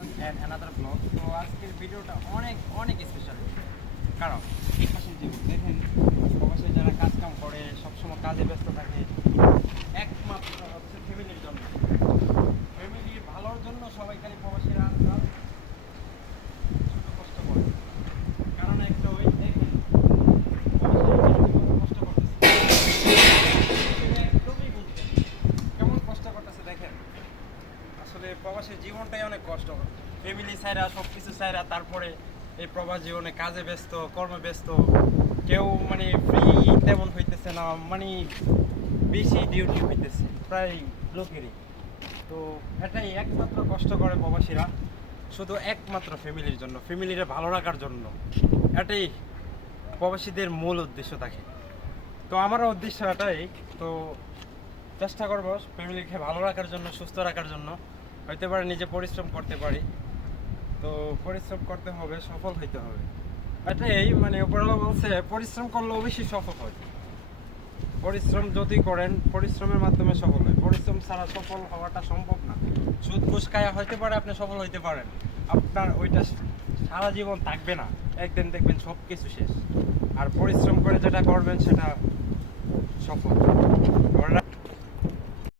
and another vlog. তো আজকের ভিডিওটা অনেক অনেক স্পেশাল, কারণ প্রবাসী জীবন দেখেন, প্রবাসী যারা কাজ কাম করে সবসময় কাজে ব্যস্ত থাকে, একমাত্র হচ্ছে ফ্যামিলির জন্য, ফ্যামিলির ভালোর জন্য সবাই খালি প্রবাসীরা আজকাল শুধু কষ্ট করে। কারণ একটা ওই দেখেন কষ্ট করতেছে, একদমই বুঝবেন কেমন কষ্ট করতেছে। দেখেন আসলে প্রবাসী জীবনটাই অনেক কষ্ট, ফ্যামিলি ছাইরা সব কিছু ছাইরা তারপরে এই প্রবাস জীবনে কাজে ব্যস্ত, কর্মে ব্যস্ত, কেউ মানে ফ্রি তেমন হইতেছে না, মানে বেশি ডিউটি হইতেছে প্রায় লোকেরই। তো এটাই একমাত্র কষ্ট করে প্রবাসীরা, শুধু একমাত্র ফ্যামিলির জন্য, ফ্যামিলিরে ভালো রাখার জন্য। এটাই প্রবাসীদের মূল উদ্দেশ্য থাকে। তো আমারও উদ্দেশ্য এটাই। তো চেষ্টা করবো ফ্যামিলিকে ভালো রাখার জন্য, সুস্থ রাখার জন্য। হইতে পারে নিজে পরিশ্রম করতে পারি, তো পরিশ্রম করতে হবে, সফল হইতে হবে। এটাই মানে উপরওয়ালা বলছে পরিশ্রম করলে অবশ্যই সফল হয়। পরিশ্রম যদি করেন, পরিশ্রমের মাধ্যমে সফল হয়, পরিশ্রম ছাড়া সফল হওয়াটা সম্ভব না। সুদ ঘুষ খায়া হইতে পারে আপনি সফল হইতে পারেন, আপনার ওইটা সারা জীবন থাকবে না, একদিন দেখবেন সব কিছু শেষ। আর পরিশ্রম করে যেটা করবেন সেটা সফল।